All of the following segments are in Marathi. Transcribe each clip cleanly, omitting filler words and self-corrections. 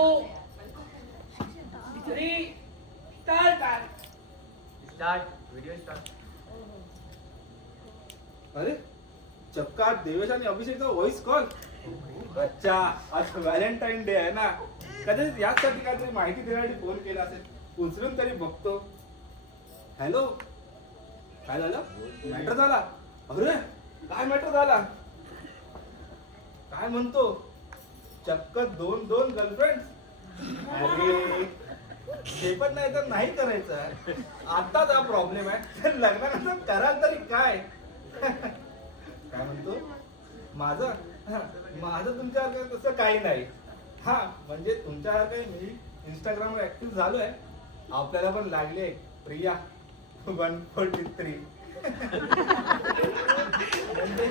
3 स्टार्ट व्हिडिओ स्टार्ट. अरे चक्का देवेश आणि अभिषेकचा व्हॉइस कॉल. अच्छा, आज व्हॅलेंटाईन डे आहे ना, कदाचित यासाठी काहीतरी माहिती देण्यासाठी फोन केला असेल. उचलून तरी बघतो. हॅलो, काय झालं? मॅटर झाला? अरे काय मॅटर झाला? काय म्हणतो? चक्क 2 गर्लफ्रेंड? अरे हे पण नाही तर नाही करायचं. आताच हा प्रॉब्लेम आहे, तर लग्नानंतर कराल तरी काय? काय म्हणतो? माझं तुमच्यासारखं तसं काही नाही. हा म्हणजे तुमच्यासारखं मी इंस्टाग्रामवर ऍक्टिव्ह झालोय. आपल्याला पण लागले प्रिया 143. म्हणजे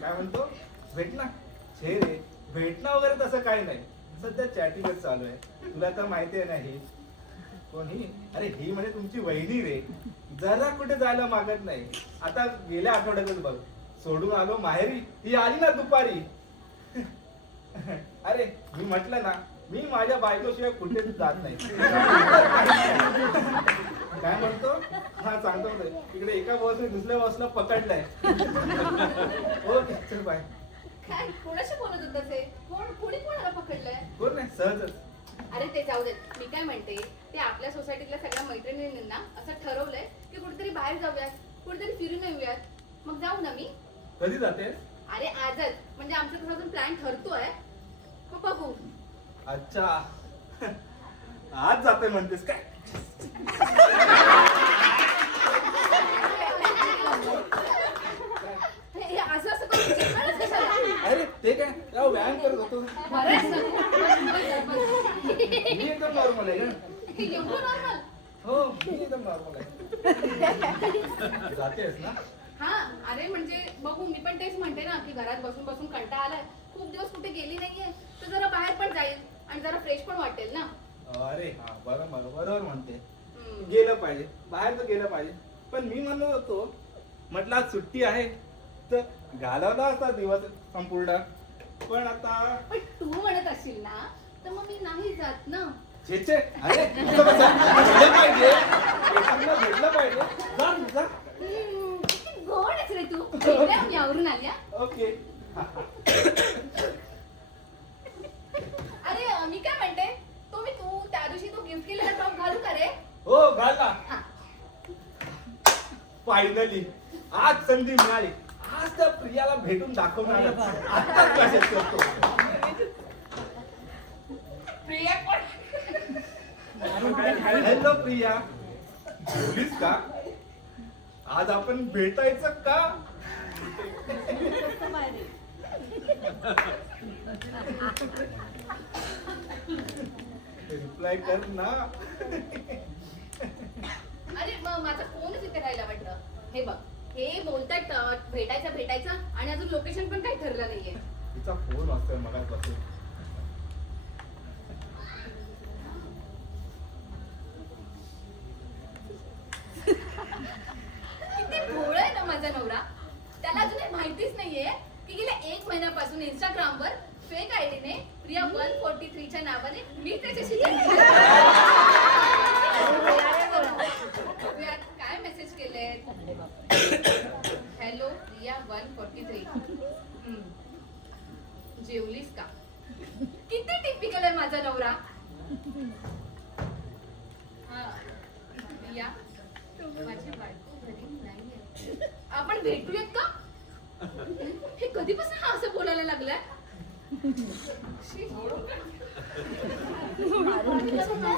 काय म्हणतो? भेटना छे रे, भेटणं वगैरे तसं काही नाही. सध्या चॅटिंगच चालू आहे. तुला तर माहिती आहे ना ही कोण ही? अरे ही म्हणजे तुमची वहिनी रे. जरा कुठे जायला मागत नाही. आता गेल्या आठवड्यातच बघ सोडून आलो माहेरी, ही आली ना दुपारी. अरे मी म्हटलं ना, मी माझ्या बायकोशिवाय कुठेच जात नाही. काय म्हणतो? हा सांगतो इकडे एका बॉसने दुसऱ्या बॉसला पकडलाय. ओके चल बाय. काय कोणाशी बोलत होतास हे? कोणी कोणाला पकडलंय? कोण नाही, सहजच. अरे ते जाऊ दे. मी काय म्हणते, ते आपल्या सोसायटीतल्या सगळ्या मैत्रिणींना असं ठरवलंय की कुठेतरी बाहेर जाऊयात, कुठेतरी फिरून येऊयात. मग जाऊ ना मी. कधी जाते? अरे आजच. म्हणजे आमचा तुझा अजून प्लॅन ठरतोय. मग बघू. अच्छा आज जाते म्हणतेस काय? हे असं असं करून चिडणारच कशाला? अरे ते काय राव, व्यायाम करत होतो. बरं आहे ना? मी एकदम नॉर्मल आहे का? एवढं नॉर्मल? हो मी एकदम नॉर्मल आहे. जातेस ना? हा अरे म्हणजे बघू. मी पण तेच म्हणते ना की घरात बसून बसून कंटाळा आलाय. खूप दिवस कुठे गेली नाहीये, तर जरा बाहेर पण जाईल आणि जरा फ्रेश पण वाटेल ना. अरे हा बरोबर म्हणते. गेलं पाहिजे, बाहेर तर गेलं पाहिजे. पण मी म्हणत होतो, म्हटलं आज सुट्टी आहे तर घालवला असता दिवस संपूर्ण. पण आता पण तू म्हणत असशील ना, तर मग मी नाही जात ना. छे अरे भेटलं पाहिजे, भेटलं पाहिजे. जा किती गोड आहेस रे तू. एकदा मी आवरून आली. ओके. अरे मी काय म्हणते, तू त्या दिवशी तू गिफ्ट केलेला टॉप घालू का रे? हो घाल ना. हा. फायनली आज संधी मिळाली. आज त्या प्रियाला भेटून दाखवणार. आताच मेसेज करतो. प्रिया कोण? हॅलो प्रिया, जेवलीस का? आज आपण भेटायचं का? रिप्लाय कर ना. अरे मग माझा फोनच इथे राहिला वाटतं. हे बघ, हे बोलतात भेटायचं आणि अजून लोकेशन पण काही ठरलं नाहीये. तिचा फोन वाजतोय मगाचपासून. किती भोळा आहे ना माझा नवरा. त्याला अजून हे माहितीच नाहीये की गेल्या 1 महिन्यापासून इंस्टाग्रामवर फेक आयडीने प्रिया 143च्या नावाने मी त्याच्याशी काय मेसेज केले? हॅलो प्रिया 143, जेवलीस का? किती टिपिकल आहे माझा नवरा. हा प्रिया, माझी बायको घरी नाहीये, आपण भेटूयात का? हे कधीपासून हा असं बोलायला लागलाय?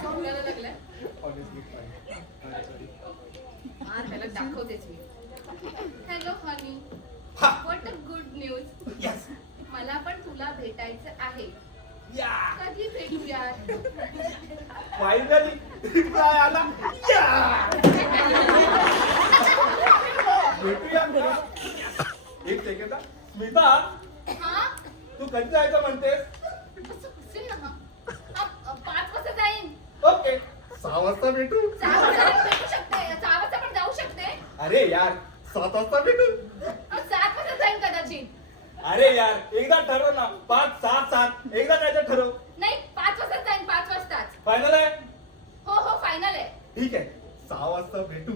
बोलायला लागलाय. त्याला दाखवतेच मी. Hello honey, what a good news. मला पण तुला भेटायचं आहे. कधी भेटूया? फायनली रिप्लाय आला. भेटूया ना. एक सेकंड. स्मिता, हा तू कधी जायचं म्हणतेस? असं असेल ना. 5 वाजता जाईन. ओके 6 वाजता भेटू. 6 वाजता भेटू शकते. 6 वाजता पण जाऊ शकते. अरे यार 7 वाजता भेटू. 7 वाजता जाईन कदाचित. अरे यार एकदा ठरव ना. 5, 6, 7 एकदा काय तर ठरव. नाही 5 वाजता भेटू.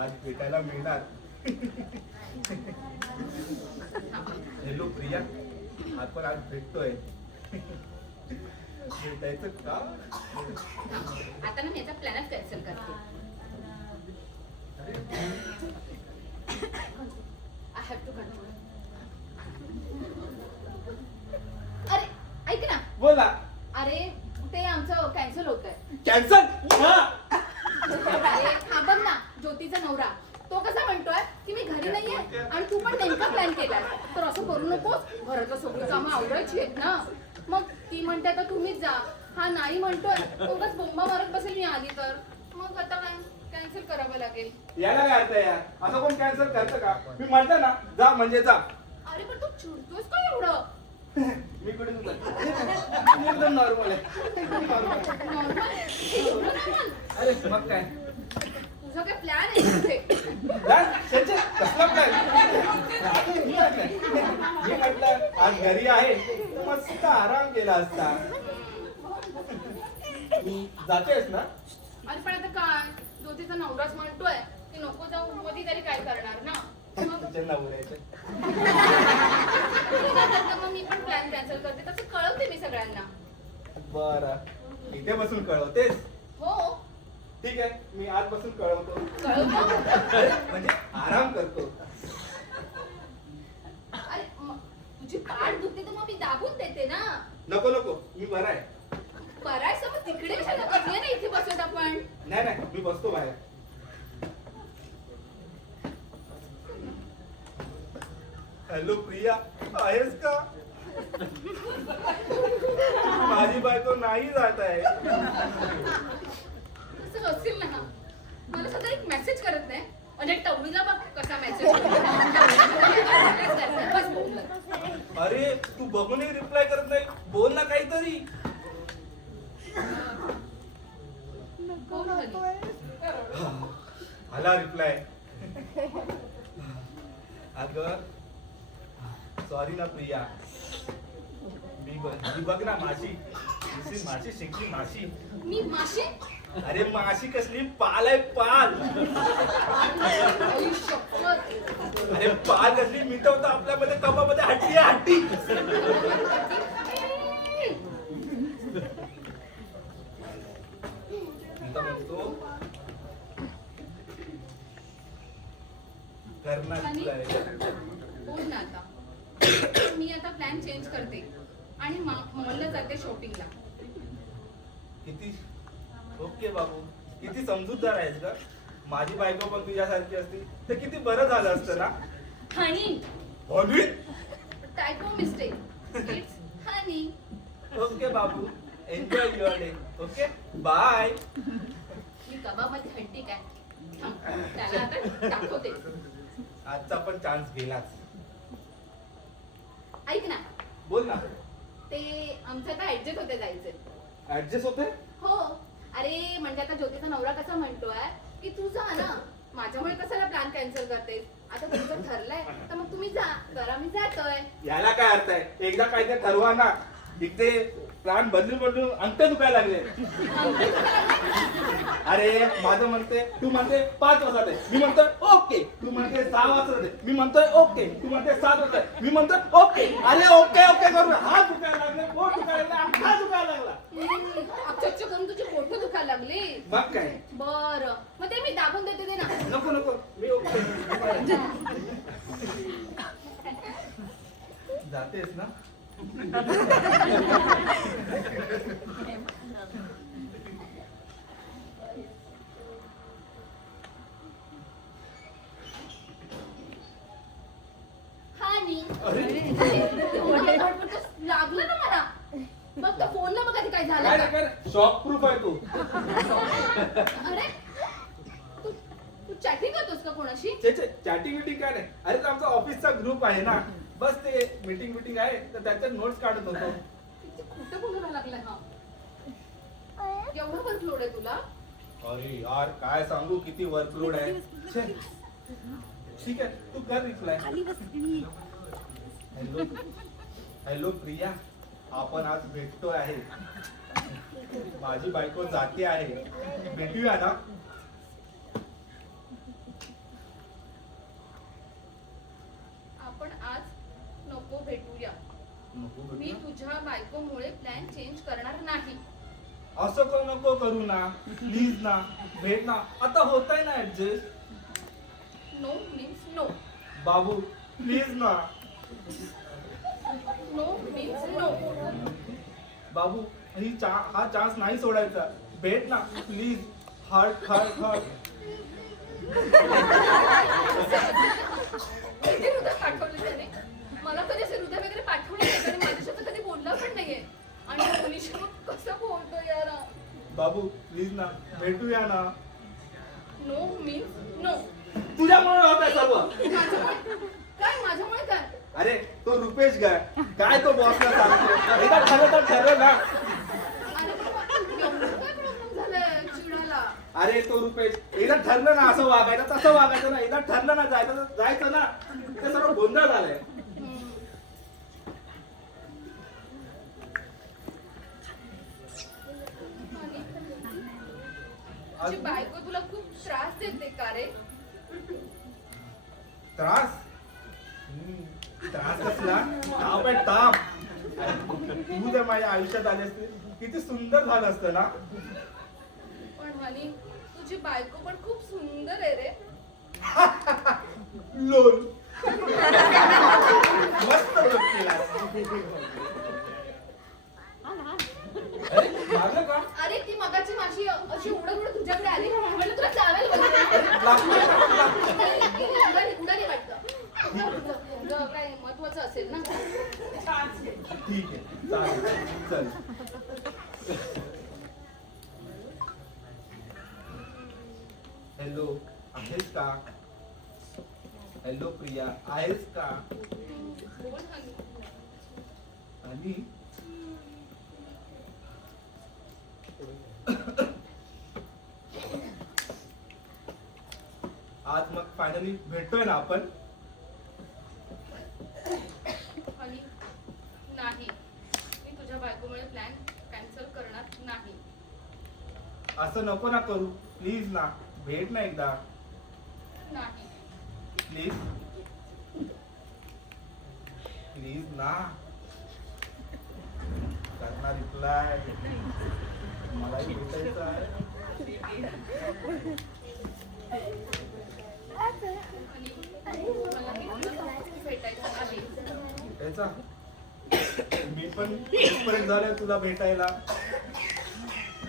आज भेटायला मिळणार. हॅलो प्रिया, आपण आज भेटतोय. भेटायचं का? आता ना मी याचा प्लॅनच कॅन्सल करते. I have to control. अरे ऐक ना. बोला. अरे ते आमचं कॅन्सल होतंय. कॅन्सल? अरे हा बघ ना, ज्योतीचा नवरा तो कसा म्हणतोय की मी घरी नाहीये आणि तू पण नेमका प्लॅन केलाय, तर असं करू नकोस. घरातलं सगळी कामं आवडायची आहेत ना. मग ती म्हणते आता तुम्हीच जा. हा नाही म्हणतोय, उगाच बोंबा मारत बसेल मी आली तर. मग आता काय कॅन्सल करावं लागेल. याला काय अर्थ आहे यार? असं कोण कॅन्सल करतं का? मी म्हटलं ना जा म्हणजे जा. अरे पण तू चिडतोयस का एवढं? मी कुठे तुझं एकदम नॉर्मल आहे. नॉर्मल? एवढं नॉर्मल? अरे मग काय तुझा काय प्लॅन आहे तिथे? प्लॅन? कसला प्लॅन? मी म्हटलं आज घरी आहे तर मस्त आराम केला असता. तू जातेस ना? अरे पण आता काय, ज्योतीचा नवराच म्हणतोय की नको जाऊ, मध्ये तरी काय करणार ना. मग तुझ्या नवऱ्याचे. मग मी पण प्लॅन कॅन्सल करते. तसं कळवते मी सगळ्यांना. बरं, इथे बसून कळवतेस? हो ठीक आहे, मी आजपासून कळवतो. कळवतो. म्हणजे आराम करतो. अरे तुझी पाठ दुखते तर मग मी दाबून देते ना. नको नको, मी बरा आहे. बरायचं मग तिकडे कशाला बसले ना, इथे बसत आपण. नाही नाही, मी बसतो बाहेर. हॅलो प्रिया, आहेस का? माझी बायको नाही जात आहे. कसं असेल ना. मला सध्या एक मेसेज करत नाही. म्हणजे टवळीला बघ कसा मेसेज. बस बोललं. अरे तू बघूनही रिप्लाय करत नाही. बोल ना काहीतरी. कोण झाली? आला रिप्लाय. अगं सॉरी ना प्रिया. मी बघ ना माशी. माशी शिंकली माशी. मी माशी? अरे माशी कसली? पाल आहे पाल. आई शपथ. अरे पाल कसली? मी तर होतो आपल्यामध्ये कपामध्ये हट्टी आहे हट्टी. म्हणतो करणार बोल ना आता. मी आता प्लॅन चेंज करते आणि मॉलला जाते शॉपिंगला. किती ओके बाबू, किती समजूतदार आहेस का. माझी बायको पण तुझ्यासारखी असती तर किती बरं झालं असतं ना. Honey. Honey? Typo mistake. It's honey. Okay बाबू, enjoy your day. Okay bye. मी कबाबमध्ये हड्डी काय थांब, त्याला आता दाखवते. आजचा पण चान्स गेलाच. ऐक ना, बोल ना. ते आमचं आता ऍडजस्ट होते जायचे. ऍडजस्ट होते? हो. अरे म्हणजे आता ज्योतीचा नवरा कसा म्हणतोय की तू जा ना, माझ्यामुळे कशाला प्लॅन कॅन्सल करतेस. आता तुमचं ठरलंय तर मग तुम्ही जा. तर आम्ही जातोय. याला काय अर्थ आहे? एकदा काय ते ठरवा ना. इथे प्लॅन बदलून अंत दुखायला लागले. अरे माझं म्हणते, तू म्हणते 5 वाजता आहे, मी म्हणतोय ओके. तू म्हणते 6 वाजता आहे, मी म्हणतोय ओके. तू म्हणते 7 वाजता आहे, मी म्हणतोय ओके. अरे ओके ओके करून हात दुखायला लागले, पोट दुखायला लागला, हात दुखायला लागला. अक्षरश करून तुझी पोट दुखायला लागली. मग काय? बरं मग ते मी दाबून देते ते ना. नको नको, मी ओके. जातेस ना? हानी. लागलं ना मला. मग तो फोनला बघा ते काय झालं काय का. काय शॉक प्रूफ आहे तू. अरे तू चॅटिंग करतोस का कोणाशी? चॅटिंग विटिंग काय नाही. अरे तो आमचा ऑफिसचा ग्रुप आहे ना, बस ते मीटिंग आहे तर त्याच्यात नोट्स काढत होतो. किती खोटं बोलायला लागलाय हा. एवढं वर्कलोड आहे तुला? अरे यार काय सांगू किती वर्कलोड आहे. छे. ठीक आहे तू कर रिप्लाय. हॅलो हॅलो प्रिया, आपण आज भेटतोय आहे. माझी बायको जाती आहे, भेटूया ना? आपण आज नको भेटूया. नको मी भेटूया? तुझ्या बायकोमुळे प्लॅन चेंज करणार नाही. असं का नको करू ना, प्लीज ना, भेट ना. आता होतंय ना ऍडजस्ट. No means no. बाबू प्लीज ना. No means no. बाबू हा चान्स नाही सोडायचा. भेट ना प्लीज. Heart heart heart. किती हृदय पाठवले त्याने. मला कधी असे हृदय वगैरे पाठवले नाही आणि माझ्याशी तर कधी बोलला पण नाहीये. आणि मुलीशी मग कसं बोलतो यार. बाबू प्लीज ना, भेटूया ना. No means no. तुझ्यामुळे होत आहे सर्व. माझ्यामुळे काय? माझ्यामुळे काय? अरे तो रुपेश काय तो बॉसला सांगतो. एकदा ठरलं तर ठरलं ना. अरे बाबा, एवढं काय प्रॉब्लेम झालाय चिडायला? अरे तो रुपेश एकदा ठरलं ना असं वागायचं तसं वागायचं ना. एकदा ठरलं ना जायचं तर जायचं ना. ते सर्व गोंधळ झालंय. तुझी बायको तुला खूप त्रास देते का रे? त्रास? त्रास कसला? ताप आहे ताप. तू जर माझ्या आयुष्यात आली असते किती सुंदर झालं असतं ना. पण हनी, तुझी बायको पण खूप सुंदर आहे रे. लोल. मस्त लोल केला. अरे लागलं का? अरे ती मगाची माझी अशी उडत उडत तुझ्याकडे आली. म्हणलं तुला चावेल बोलते. उडाली वाटतं. तुझं काय महत्वाचं असेल ना. ठीक आहे चालेल चल. हॅलो आहेस का? हॅलो प्रिया आहेस का? बोल हनी. आणि आज मग फायनली भेटतोय ना आपण. हनी नाही, मी तुझ्या बायकोमुळे प्लॅन कॅन्सल करणार नाही. असं नको ना करू प्लीज ना. भेट ना एकदा नाही. प्लीज प्लीज ना. करणार रिप्लाय. मलाही भेटायचं आहे. हनी, मला तुला भेटायचं आहे. भेटायचा? मी पण desperate झालोय तुला भेटायला.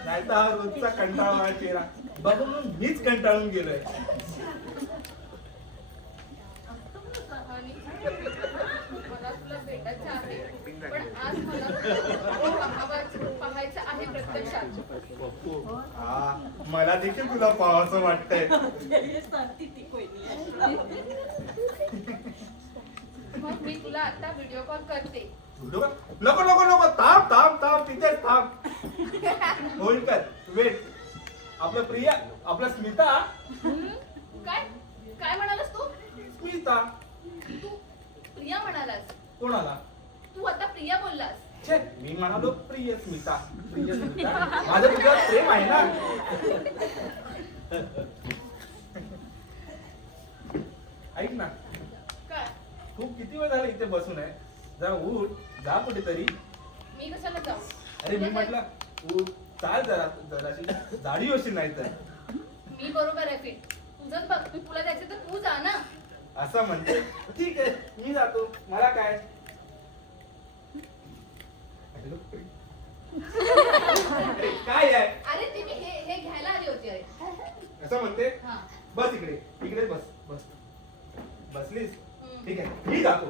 नाही तर हा रोजचा कंटाळा चेहरा बघून मीच कंटाळून गेलोय. हनी, मला तुला भेटायचं आहे. पण आज मला पाहायचं आहे प्रत्यक्षात. हा मला देखील तुला पाहावंसं वाटतंय. मग मी तुला आता व्हिडिओ कॉल करते. नको नको नको थांब थांब थांब तिथेच थांब. होल्ड कर वेट. आपलं प्रिया आपलं स्मिता. काय काय म्हणालास तू? स्मिता तू प्रिया म्हणालास. कोणाला? तू आता प्रिया बोललास. छे मी म्हणालो प्रिय स्मिता. प्रिय स्मिता माझं तुझ्यावर प्रेम आहे ना. ऐक ना काय? खूप किती वेळ झाला इथे बसून आहे. जरा उठ जा कुठेतरी. मी कशाला जाऊ? अरे मी म्हटलं उठ चाल जरा. जराशी जाडी होशील नाही तर. मी बरोबर आहे फिट. तुझंच बघ. तुला जायचं तर तू जा ना. असं म्हणते. ठीक आहे मी जातो. मला काय. अरे काय आहे अरे ती मी हे घ्यायला आली होती. अरे असं म्हणते. हा. बस इकडे इकडे बस बस. बसलीस हम्म. ठीक आहे मी जातो.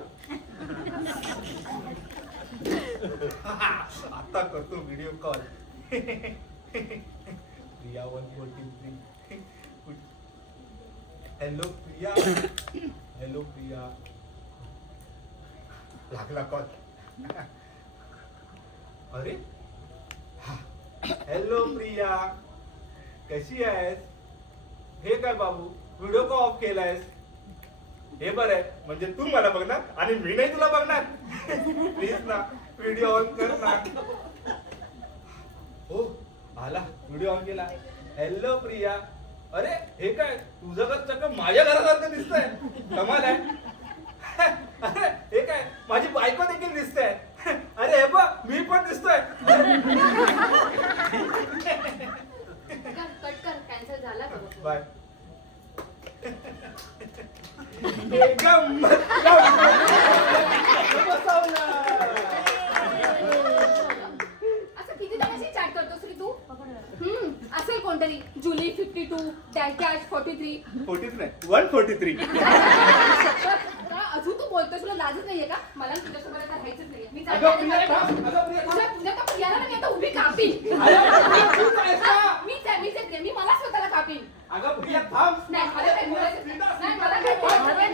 आता करतो video call. Priya 143. Hello Priya. Hello Priya. लागला कॉल. अरे हॅलो प्रिया कशी आहेस? हे काय बाबू व्हिडिओ का ऑफ केलायस? हे बरं आहे म्हणजे तू मला बघणार आणि मी नाही तुला बघणार. प्लीज ना व्हिडिओ ऑन कर ना. हो आला व्हिडिओ ऑन केला. हॅलो प्रिया. अरे हे काय तुझं घर चक्क माझ्या घरासारखं दिसतंय. कमाल आहे. अरे हे काय माझी बायको देखील दिसते. अरे हे बघ मी पण दिसतोय. कट कर, कॅन्सल झाला का बघ. बाय. असं किती तमाशी चॅट करतोस रे तू? असेल कोणतरी जुली 52 डॅश 43. 143. का अजून तू बोलतोस? तुला लाजच नाहीये का? मला ना तुझ्यासोबत आता राहायचंच नाहीये. मी अगं प्रिया थांब. अगं प्रिया थांब. तुझ्या तर प्रियाला ना मी आता उभी कापीन. मीच आहे. मी मला स्वतःला कापीन. अगं प्रिया थांब. नाही मला काही बोलायचं नाही. मला काही बोलायचं नाही.